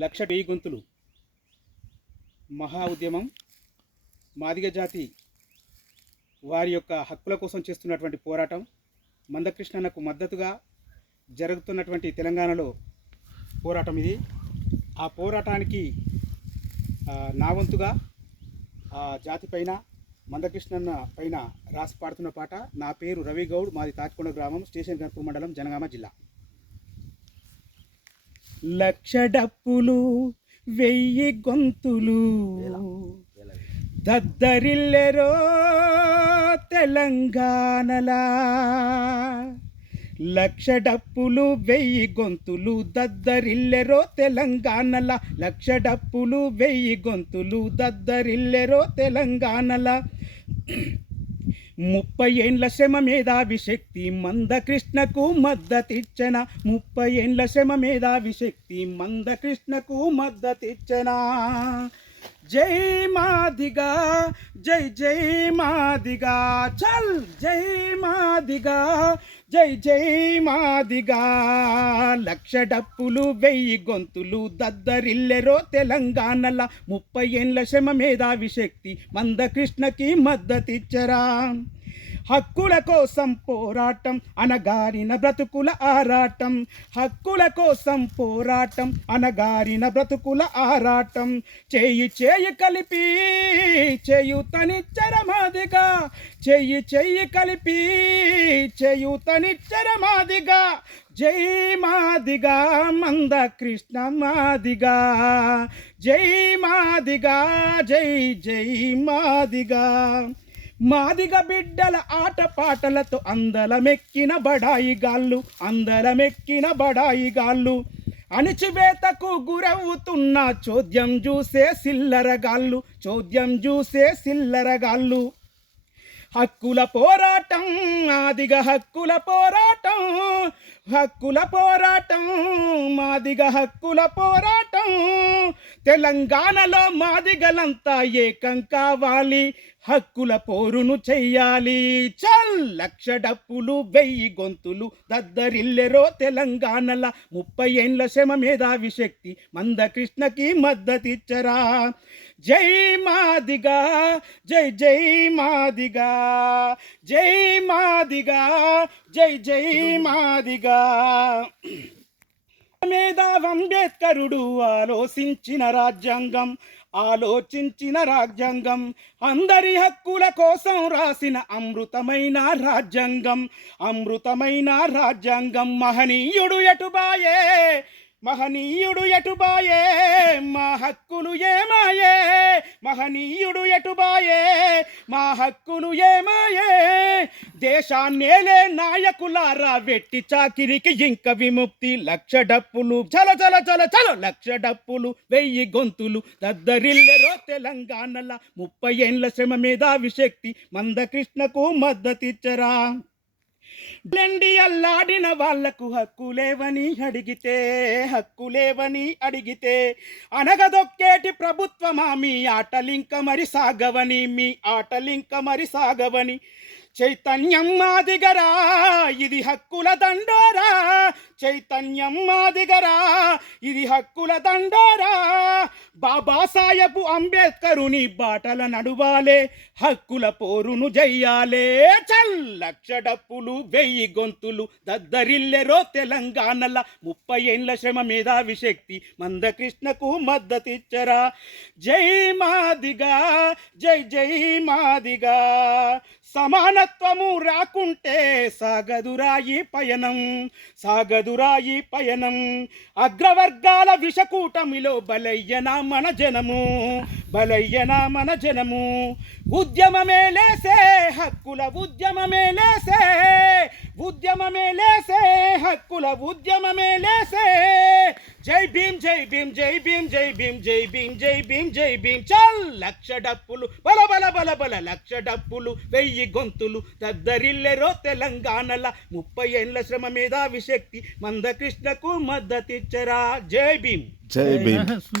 లక్ష వెయ్యి గొంతులు మహా ఉద్యమం మాదిగ జాతి వారి యొక్క హక్కుల కోసం చేస్తున్నటువంటి పోరాటం మందకృష్ణన్నకు మద్దతుగా జరుగుతున్నటువంటి తెలంగాణలో పోరాటం ఇది. ఆ పోరాటానికి నా వంతుగా ఆ జాతి పైన మందకృష్ణన్న పైన రాసి పాడుతున్న పాట. నా పేరు రవి గౌడ్, మాది తాటికొండ గ్రామం, స్టేషన్ గన్పూర్ మండలం, జనగామ జిల్లా. లక్ష డప్పులు వెయ్యి గొంతులు దద్దరిల్లెరో తెలంగాణలా, లక్ష డప్పులు వెయ్యి గొంతులు దద్దరిల్లెరో తెలంగాణలా, లక్ష డప్పులు వెయ్యి గొంతులు దద్దరిల్లెరో తెలంగాణలా. 30 ఏండ్ల శ్రమ మేధావి శక్తి మందకృష్ణకు మద్దతిచ్చన, 30 ఏండ్ల శ్రమ మేధావి శక్తి మందకృష్ణకు మద్దతిచ్చన. జై మాదిగా, జై జై మాదిగా, చల్ జై మాదిగా, జై జై మాదిగా. లక్ష డప్పులు వెయ్యి గొంతులు దద్దరిల్లెరో తెలంగాణల, 30 ఏండ్ల శ్రమ మేధావి శక్తి మందకృష్ణకి మద్దతిచ్చరా. హక్కుల కోసం పోరాటం, అనగారిన బ్రతుకుల ఆరాటం, హక్కుల కోసం పోరాటం, అనగారిన బ్రతుకుల ఆరాటం. చేయి చేయి కలిపి చేయుతనిచ్చర మాదిగా, చేయి చేయి కలిపి చేయుతనిచ్చర మాదిగా. జై మాదిగా మందకృష్ణ మాదిగా, జై మాదిగా, జై జై మాదిగా. మాదిగ బిడ్డల ఆటపాటలతో అందలమెక్కిన బడాయిగాళ్ళు, అందలమెక్కిన బడాయిగాళ్ళు. అణిచివేతకు గురవుతున్న చోద్యం చూసే సిల్లరగాళ్ళు, చోద్యం చూసే సిల్లరగాళ్ళు. హక్కుల పోరాటం, మాదిగ హక్కుల పోరాటం, హక్కుల పోరాటం, మాదిగ హక్కుల పోరాటం. తెలంగాణలో మాదిగలంతా ఏకం కావాలి, హక్కుల పోరును చెయ్యాలి. చల్ లక్ష డప్పులు వెయ్యి గొంతులు దద్దరిల్లెరో తెలంగాణల, 30 ఏండ్ల శ్రమ మేధావి శక్తి మందకృష్ణకి మద్దతిచ్చరా. జై మాదిగా, జై జై మాదిగా, జై మాదిగా, జై జై మాదిగా. మేధావి అంబేద్కరుడు ఆలోచించిన రాజ్యాంగం, ఆలోచించిన రాజ్యాంగం, అందరి హక్కుల కోసం రాసిన అమృతమైన రాజ్యాంగం, అమృతమైన రాజ్యాంగం. మహనీయుడు ఎటుబాయే, మహనీయుడు ఎటుబాయే, మా హక్కులు ఏమాయే, మహనీయుడు ఎటుబాయే, మా హక్కులు ఏమాయే. దేశాన్నేలే నాయకులారా వెట్టి చాకిరికి ఇంక విముక్తి. లక్ష డప్పులు చల చల చల చల, లక్ష డప్పులు వెయ్యి గొంతులు దద్దరిల్లెరో తెలంగాణల, 30 ఏండ్ల శ్రమ మేధావి శక్తి మందకృష్ణకు మద్దతిచ్చరా. బ్లెండి అల్లాడిన వాళ్లకు హక్కులేవని అడిగితే, హక్కులేవని అడిగితే, అనగదొక్కేటి ప్రభుత్వమా మీ ఆటలింక మరి సాగవని, మీ ఆటలింక మరి సాగవని. చైతన్యం మాదిగరా ఇది హక్కుల దండోరా, చైతన్యం మాదిగరా ఇది హక్కుల దండోరా. బాబాసాహెబ్ అంబేద్కరుని బాటల నడువాలే, హక్కుల పోరును జయ్యాలే. చల్ లక్ష డప్పులు వెయ్యి గొంతులు దద్దరిల్లెరో తెలంగాణల, 30 ఏండ్ల శ్రమ మేధావి శక్తి మందకృష్ణకు మద్దతిచ్చరా. జై మాదిగా, జై జై మాదిగా. సమానత్వము రాకుంటే సాగదురాయి పయనం, సాగదురాయి పయనం. అగ్రవర్గాల విషకూటమిలో బలయ్యనా మన జనము, బలయ్యనా మన జనము. ఉద్యమమే లేసే, హక్కుల ఉద్యమమే లేసే, ఉద్యమమే లేసే, హక్కుల ఉద్యమమే లేసే. జై భీమ్, జై భీమ్, జై భీమ్, జై భీమ్, జై భీమ్, జై భీమ్, జై భీమ్. చల్ లక్ష డప్పులు బల బల బల బల, లక్ష డప్పులు వెయ్యి గొంతులు దద్దరిల్లెరో తెలంగాణల, 30 ఏండ్ల శ్రమ మేధావి శక్తి మందకృష్ణకు మద్దతిచ్చరా. జై భీమ్, జై భీమ్.